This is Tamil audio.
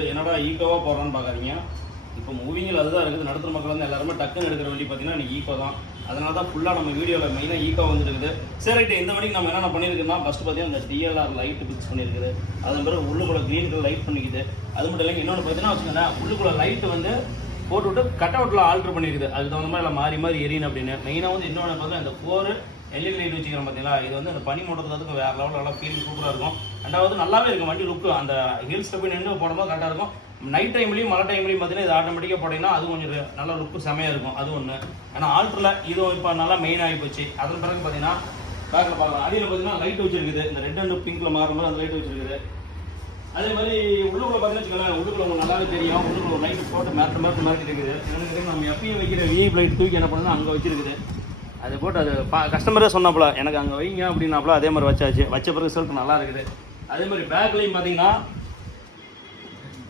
என்னடா ஈக்கோவாக போடுறான்னு பார்க்காதீங்க. இப்போ மூவிங்கில் அதுதான் இருக்குது. நடுத்தர மக்கள் வந்து எல்லாருமே டக்குன்னு எடுக்கிற வண்டி பார்த்தீங்கன்னா இன்றைக்கி ஈக்கோ தான். அதனால தான் ஃபுல்லாக நம்ம வீடியோவில் மெயினாக ஈக்கோ வந்துருக்குது. சரி ரைட்டு, இந்த வண்டிக்கு நம்ம என்னென்ன பண்ணியிருக்கோம்னா ஃபஸ்ட்டு பார்த்தீங்கன்னா இந்த டிஎல்ஆர் லைட்டு ஃபிக்ஸ் பண்ணியிருக்குது. அதன் பிறகு உள்ளுக்குள்ள க்ரீன் கலர் லைட் பண்ணிக்குது. அது மட்டும் இல்லைங்க, இன்னொன்று பார்த்தீங்கன்னா வச்சுக்கோங்களேன், உள்ளுக்குள்ள லைட்டு வந்து போட்டு விட்டு கட் அவுட்டில் ஆல்ட்ரு பண்ணியிருக்குது. அதுக்கு தகுந்த மாதிரி எல்லாம் மாறி மாறி எரியணும் அப்படின்னு. மெயினாக வந்து இன்னொன்று பார்த்தீங்கன்னா இந்த 4 எல்இடி லைட் வச்சுக்கிறோம் பார்த்தீங்களா, இது வந்து அந்த பனி மூட்டத்துக்கு வேறு லெவலில் நல்லா ஃபீலிங் சூப்பராக இருக்கும். ரெண்டாவது நல்லாவே இருக்கும் வண்டி லுக்கு. அந்த ஹில்ஸில் போய் நின்று போடும்போது கரெக்டாக இருக்கும். நைட் டைம்லையும் மழை டைம்லையும் பார்த்தீங்கன்னா இது ஆட்டோமேட்டிக்காக போட்டிங்கன்னா அது கொஞ்சம் நல்லா லுக்கு செமையாக இருக்கும். அது ஒன்று. ஆனால் ஆல்ட்ரில் இதுவும் இப்போ நல்லா மெயின் ஆகி போச்சு. அதன் பிறகு பார்த்தீங்கன்னா பேக்கில் பார்க்கலாம், அடியில் பார்த்தீங்கன்னா லைட் வச்சுருக்குது. இந்த ரெட் அண்ட் பிங்க்கில் மாறுற மாதிரி அந்த லைட் வச்சுருக்குது. அதே மாதிரி உள்ளுக்குள்ள பார்த்தீங்கன்னா வச்சுக்கோங்களேன், உள்ளுக்குள்ள உங்களுக்கு நல்லாவே தெரியும். உள்ளுக்குள்ள ஒரு லைட் போட்டு மாற்றி இருக்குது. எனக்கு நம்ம எப்பயும் வைக்கிற விஐபி லைட் தூக்கி என்ன பண்ணுன்னா அங்கே வச்சிருக்குது. அதை போட்டு அது கஸ்டமரே சொன்னாப்புல எனக்கு அங்கே வைங்க அப்படின்னாப்புல. அதே மாதிரி வச்சாச்சு. வச்ச பிறகு ரிசல்ட் நல்லா இருக்குது. அதே மாதிரி பேக்லையும் பார்த்தீங்கன்னா